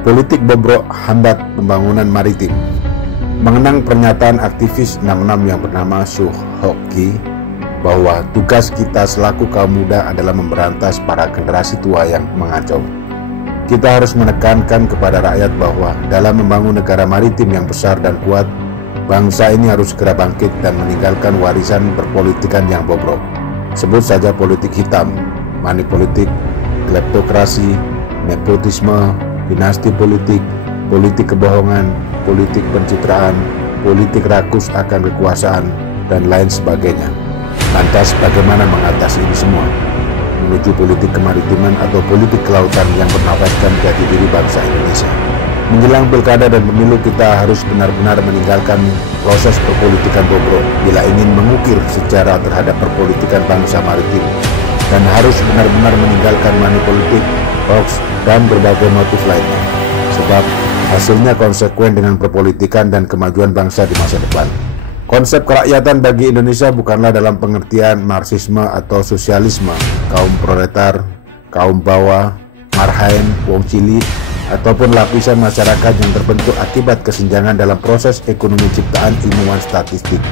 Politik bobrok hambat pembangunan maritim. Mengenang pernyataan aktivis 66 yang bernama Suu Kyi bahwa tugas kita selaku kaum muda adalah memberantas para generasi tua yang mengacau. Kita harus menekankan kepada rakyat bahwa dalam membangun negara maritim yang besar dan kuat, bangsa ini harus segera bangkit dan meninggalkan warisan perpolitikan yang bobrok. Sebut saja politik hitam, money politik, kleptokrasi, nepotisme, dinasti politik, politik kebohongan, politik pencitraan, politik rakus akan kekuasaan, dan lain sebagainya. Lantas bagaimana mengatasi ini semua? Menuju politik kemaritiman atau politik kelautan yang bernafaskan jati diri bangsa Indonesia. Menjelang pilkada dan pemilu, kita harus benar-benar meninggalkan proses perpolitikan bobrok bila ingin mengukir sejarah terhadap perpolitikan bangsa maritim, dan harus benar-benar meninggalkan money politik, hoax, dan berbagai motif lainnya, sebab hasilnya konsekuen dengan perpolitikan dan kemajuan bangsa di masa depan. Konsep kerakyatan bagi Indonesia bukanlah dalam pengertian Marxisme atau sosialisme, kaum proletar, kaum bawah, marhaen, wong cilik, ataupun lapisan masyarakat yang terbentuk akibat kesenjangan dalam proses ekonomi ciptaan ilmuwan statistik,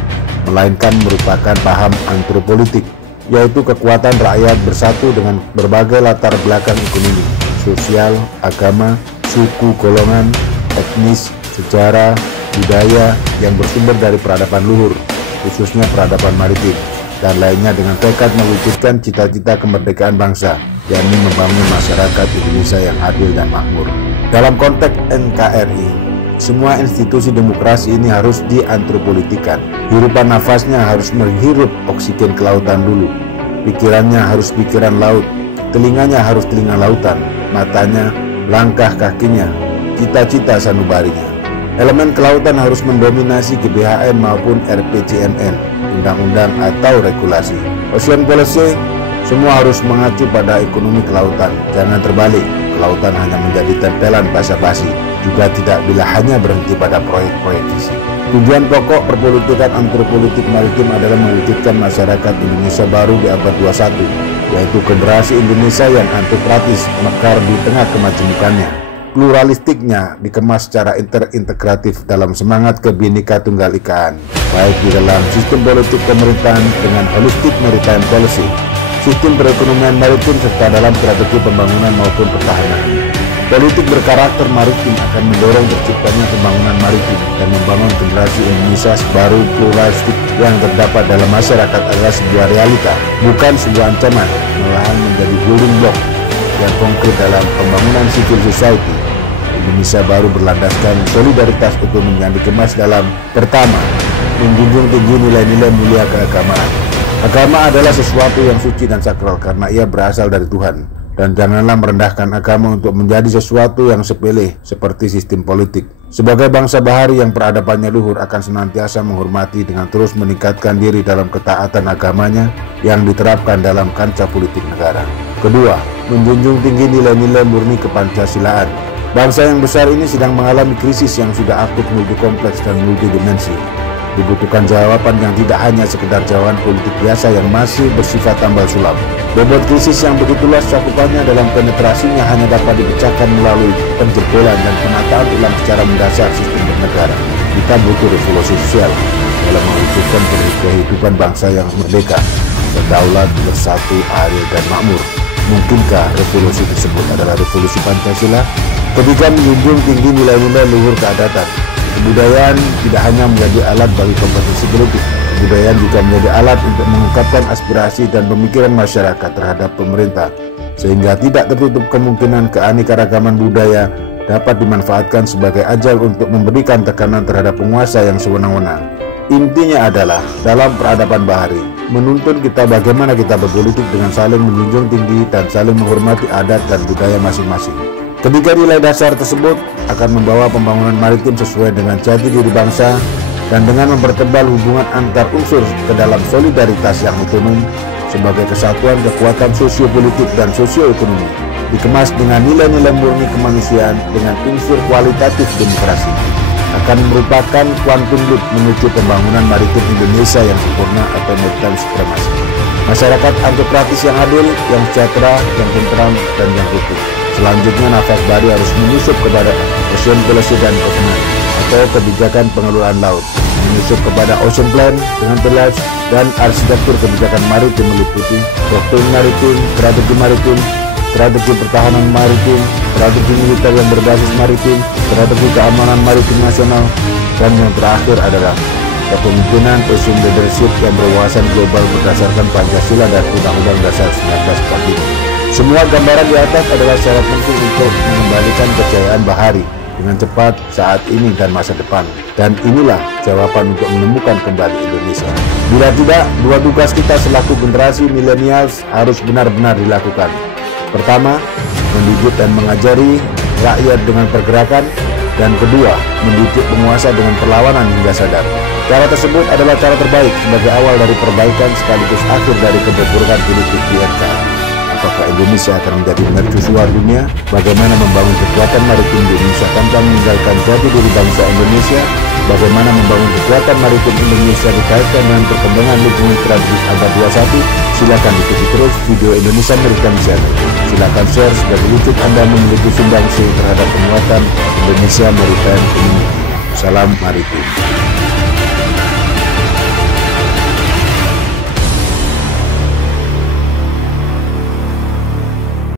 melainkan merupakan paham antropolitik, yaitu kekuatan rakyat bersatu dengan berbagai latar belakang ekonomi, sosial, agama, suku, golongan, etnis, sejarah, budaya yang bersumber dari peradaban luhur, khususnya peradaban maritim, dan lainnya dengan tekad mewujudkan cita-cita kemerdekaan bangsa, yakni membangun masyarakat Indonesia yang adil dan makmur. Dalam konteks NKRI, semua institusi demokrasi ini harus diantropolitikan. Hirupan nafasnya harus menghirup oksigen kelautan dulu. Pikirannya harus pikiran laut, telinganya harus telinga lautan, matanya, langkah kakinya, cita-cita sanubarinya. Elemen kelautan harus mendominasi GBHN maupun RPJMN, undang-undang atau regulasi. Ocean policy, semua harus mengacu pada ekonomi kelautan. Jangan terbalik, kelautan hanya menjadi tempelan basa-basi, juga tidak bila hanya berhenti pada proyek-proyek visi. Tujuan pokok perpolitikan antropolitik maritim adalah mewujudkan masyarakat Indonesia baru di abad 21, yaitu generasi Indonesia yang antokratis, mekar di tengah kemajemukannya. Pluralistiknya dikemas secara integratif dalam semangat Bhinneka Tunggal Ika, baik di dalam sistem politik pemerintahan dengan holistic maritime policy, sistem perekonomian maritim, serta dalam strategi pembangunan maupun pertahanan. Politik berkarakter maritim akan mendorong terciptanya pembangunan maritim dan membangun generasi Indonesia baru pluralistik yang terdapat dalam masyarakat adalah sebuah realita, bukan sebuah ancaman, malahan menjadi building block yang konkret dalam pembangunan civil society. Indonesia baru berlandaskan solidaritas ekonomi yang dikemas dalam: pertama, menjunjung tinggi nilai-nilai mulia keagamaan. Agama adalah sesuatu yang suci dan sakral karena ia berasal dari Tuhan, dan janganlah merendahkan agama untuk menjadi sesuatu yang sepele seperti sistem politik. Sebagai bangsa bahari yang peradabannya luhur akan senantiasa menghormati dengan terus meningkatkan diri dalam ketaatan agamanya yang diterapkan dalam kancah politik negara. Kedua, menjunjung tinggi nilai-nilai murni kepancasilaan. Bangsa yang besar ini sedang mengalami krisis yang sudah akut, multikompleks dan multidimensi. Dibutuhkan jawaban yang tidak hanya sekedar jawaban politik biasa yang masih bersifat tambal sulam. Bobot krisis yang begitu luas cakupannya dalam penetrasinya hanya dapat dipecahkan melalui penjebolan dan penataan ulang secara mendasar sistem bernegara. Kita butuh revolusi sosial dalam mewujudkan kehidupan bangsa yang merdeka, berdaulat, bersatu, adil dan makmur. Mungkinkah revolusi tersebut adalah revolusi Pancasila? Ketiga, menjunjung tinggi nilai-nilai luhur keadatan. Kebudayaan tidak hanya menjadi alat bagi kompetisi politik, kebudayaan juga menjadi alat untuk mengungkapkan aspirasi dan pemikiran masyarakat terhadap pemerintah, sehingga tidak tertutup kemungkinan keanekaragaman budaya dapat dimanfaatkan sebagai ajal untuk memberikan tekanan terhadap penguasa yang sewenang-wenang. Intinya adalah dalam peradaban bahari, menuntun kita bagaimana kita berpolitik dengan saling menjunjung tinggi dan saling menghormati adat dan budaya masing-masing. Ketiga nilai dasar tersebut akan membawa pembangunan maritim sesuai dengan jati diri bangsa dan dengan mempertebal hubungan antar unsur ke dalam solidaritas yang otonom sebagai kesatuan kekuatan sosiopolitik dan sosioekonomi, dikemas dengan nilai-nilai murni kemanusiaan dengan unsur kualitatif demokrasi, akan merupakan quantum leap menuju pembangunan maritim Indonesia yang sempurna atau maritime supremacy. Masyarakat antokratis yang adil, yang sejahtera, yang tentram, dan yang utuh. Selanjutnya, Nafas Bahri harus menyusup kepada Ocean Policy dan Covenant atau kebijakan pengelolaan laut, menyusup kepada Ocean Plan dengan jelas, dan arsitektur kebijakan maritim meliputi doktrin maritim, strategi pertahanan maritim, strategi militer yang berbasis maritim, strategi keamanan maritim nasional, dan yang terakhir adalah kepemimpinan Ocean Leadership yang berwawasan global berdasarkan Pancasila dan Undang-Undang Dasar 1945. Semua gambaran di atas adalah syarat penting untuk mengembalikan kejayaan Bahari dengan cepat saat ini dan masa depan. Dan inilah jawaban untuk menemukan kembali Indonesia. Bila tidak, dua tugas kita selaku generasi milenials harus benar-benar dilakukan. Pertama, mendidik dan mengajari rakyat dengan pergerakan. Dan kedua, mendidik penguasa dengan perlawanan hingga sadar. Cara tersebut adalah cara terbaik sebagai awal dari perbaikan sekaligus akhir dari keberburukan politik di NKRI. Apakah Indonesia akan menjadi mercusuar dunia? Bagaimana membangun kekuatan maritim di Indonesia tanpa meninggalkan jati diri bangsa Indonesia? Bagaimana membangun kekuatan maritim Indonesia dikaitkan dengan perkembangan lingkungan strategis abad 21? Silakan ikuti terus video Indonesia Maritime Channel. Silakan share sebagai wujud Anda memiliki sumbangsi terhadap penguatan Indonesia Maritime Community. Salam maritim.